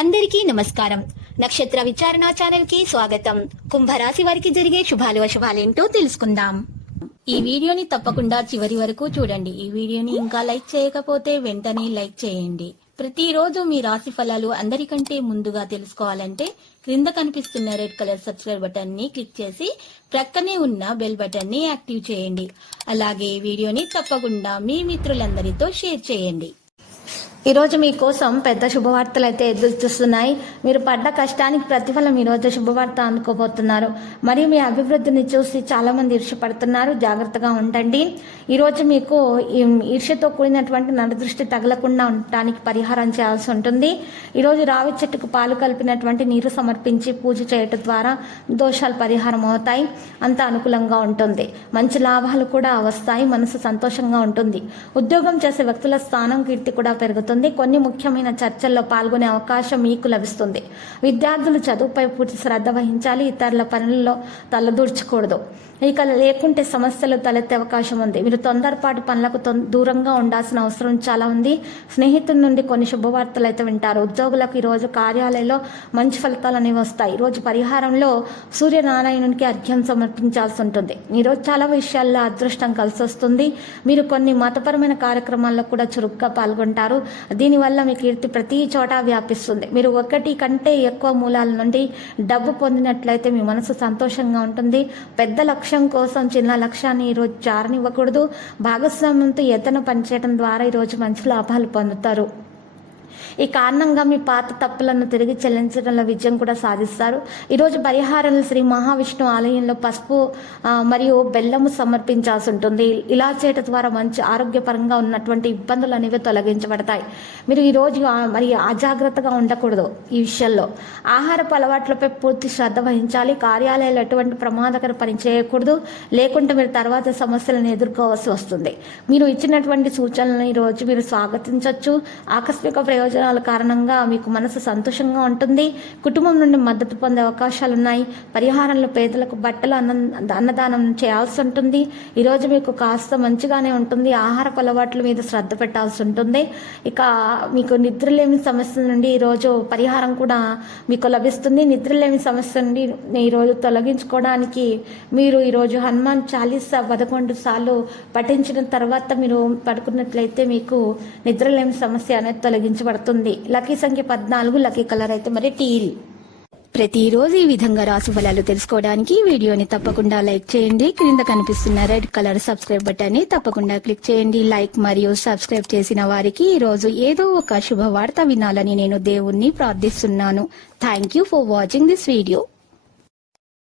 అందరికీ నమస్కారం. నక్షత్ర విచారణ ఛానల్ కి స్వాగతం. కుంభరాశి వారికి జరిగే శుభాలు అశుభాలేంటో తెలుసుకుందాం. ఈ వీడియోని తప్పకుండా చివరి వరకు చూడండి. ఈ వీడియోని ఇంకా లైక్ చేయకపోతే వెంటనే లైక్ చేయండి. ప్రతిరోజు మీ రాశి ఫలాలు అందరికంటే ముందుగా తెలుసుకోవాలంటే క్రింద కనిపిస్తున్న రెడ్ కలర్ సబ్స్క్రైబ్ బటన్ ని క్లిక్ చేసి ప్రక్కనే ఉన్న బెల్ బటన్ ని యాక్టివ్ చేయండి. అలాగే ఈ వీడియోని తప్పకుండా మీ మిత్రులందరితో షేర్ చేయండి. ఈరోజు మీకోసం పెద్ద శుభవార్తలు అయితే ఎదురు చూస్తున్నాయి. మీరు పడ్డ కష్టానికి ప్రతిఫలం ఈరోజు శుభవార్త అందుకోబోతున్నారు. మరియు మీ అభివృద్ధిని చూసి చాలా మంది ఈర్ష్యపడుతున్నారు. జాగ్రత్తగా ఉండండి. ఈరోజు మీకు ఈర్ష్యతో కూడినటువంటి నరదృష్టి తగలకుండా ఉండటానికి పరిహారం చేయాల్సి ఉంటుంది. ఈరోజు రావి చెట్టుకు పాలు కలిపినటువంటి నీరు సమర్పించి పూజ చేయటం ద్వారా దోషాలు పరిహారం అవుతాయి. అంత అనుకూలంగా ఉంటుంది. మంచి లాభాలు కూడా వస్తాయి. మనసు సంతోషంగా ఉంటుంది. ఉద్యోగం చేసే వ్యక్తుల స్థానం కీర్తి కూడా పెరుగుతుంది. కొన్ని ముఖ్యమైన చర్చల్లో పాల్గొనే అవకాశం మీకు లభిస్తుంది. విద్యార్థులు చదువుపై పూర్తి శ్రద్ధ వహించాలి. ఇతరుల పనుల్లో తలదూర్చకూడదు. ఇక లేకుంటే సమస్యలు తలెత్తే అవకాశం ఉంది. మీరు తొందరపాటు పనులకు దూరంగా ఉండాల్సిన అవసరం చాలా ఉంది. స్నేహితుల నుండి కొన్ని శుభవార్తలు అయితే వింటారు. ఉద్యోగులకు ఈరోజు కార్యాలయంలో మంచి ఫలితాలు అనేవి వస్తాయి. ఈరోజు పరిహారంలో సూర్యనారాయణునికి అర్ఘ్యం సమర్పించాల్సి ఉంటుంది. ఈరోజు చాలా విషయాల్లో అదృష్టం కలిసి వస్తుంది. మీరు కొన్ని మతపరమైన కార్యక్రమాల్లో కూడా చురుగ్గా పాల్గొంటారు. దీనివల్ల మీ కీర్తి ప్రతి చోట వ్యాపిస్తుంది. మీరు ఒకటి కంటే ఎక్కువ మూలాల నుండి డబ్బు పొందినట్లయితే మీ మనసు సంతోషంగా ఉంటుంది. పెద్ద లక్ష్యం కోసం చిన్న లక్ష్యాన్ని ఈరోజు జారనివ్వకూడదు. భాగస్వామ్యంతో ఎత్తన పనిచేయడం ద్వారా ఈరోజు మంచి లాభాలు పొందుతారు. ఈ కారణంగా మీ పాత తప్పులను తిరిగి చెల్లించడంలో విజయం కూడా సాధిస్తారు. ఈరోజు పరిహారంలో శ్రీ మహావిష్ణు ఆలయంలో పసుపు మరియు బెల్లము సమర్పించాల్సి ఉంటుంది. ఇలా చేయడం ద్వారా మంచి ఆరోగ్యపరంగా ఉన్నటువంటి ఇబ్బందులు అనేవి తొలగించబడతాయి. మీరు ఈరోజు మరి అజాగ్రత్తగా ఉండకూడదు. ఈ విషయంలో ఆహారపు అలవాట్లపై పూర్తి శ్రద్ధ వహించాలి. కార్యాలయాలు ఎటువంటి ప్రమాదకర పని చేయకూడదు. లేకుంటే మీరు తర్వాత సమస్యలను ఎదుర్కోవాల్సి వస్తుంది. మీరు ఇచ్చినటువంటి సూచనలను ఈరోజు మీరు స్వాగతించవచ్చు. ఆకస్మిక ప్రయోజనాల కారణంగా మీకు మనసు సంతోషంగా ఉంటుంది. కుటుంబం నుండి మద్దతు పొందే అవకాశాలు ఉన్నాయి. పరిహారంలో పేదలకు బట్టలు అన్నదానం చేయాల్సి ఉంటుంది. ఈరోజు మీకు కాస్త మంచిగానే ఉంటుంది. ఆహారపు అలవాట్ల మీద శ్రద్ధ పెట్టాల్సి ఉంటుంది. ఇక మీకు నిద్రలేమి సమస్య నుండి ఈరోజు పరిహారం కూడా మీకు లభిస్తుంది. నిద్రలేమి సమస్య నుండి ఈరోజు తొలగించుకోవడానికి మీరు ఈరోజు హనుమాన్ చాలీసా 11 సార్లు పఠించిన తర్వాత మీరు పడుకున్నట్లయితే మీకు నిద్రలేమి సమస్య అనేది తొలగించబడుతుంది. లక్కీ సంఖ్య 14. లక్కీ కలర్ అయితే మరి టీల్. ప్రతిరోజు ఈ విధంగా రాశి ఫలాలు తెలుసుకోవడానికి వీడియోని తప్పకుండా లైక్ చేయండి. క్రింద కనిపిస్తున్న రెడ్ కలర్ సబ్స్క్రైబ్ బటన్ ని తప్పకుండా క్లిక్ చేయండి. లైక్ మరియు సబ్స్క్రైబ్ చేసిన వారికి ఈ రోజు ఏదో ఒక శుభవార్త వినాలని నేను దేవుణ్ణి ప్రార్థిస్తున్నాను. Thank you for watching this video.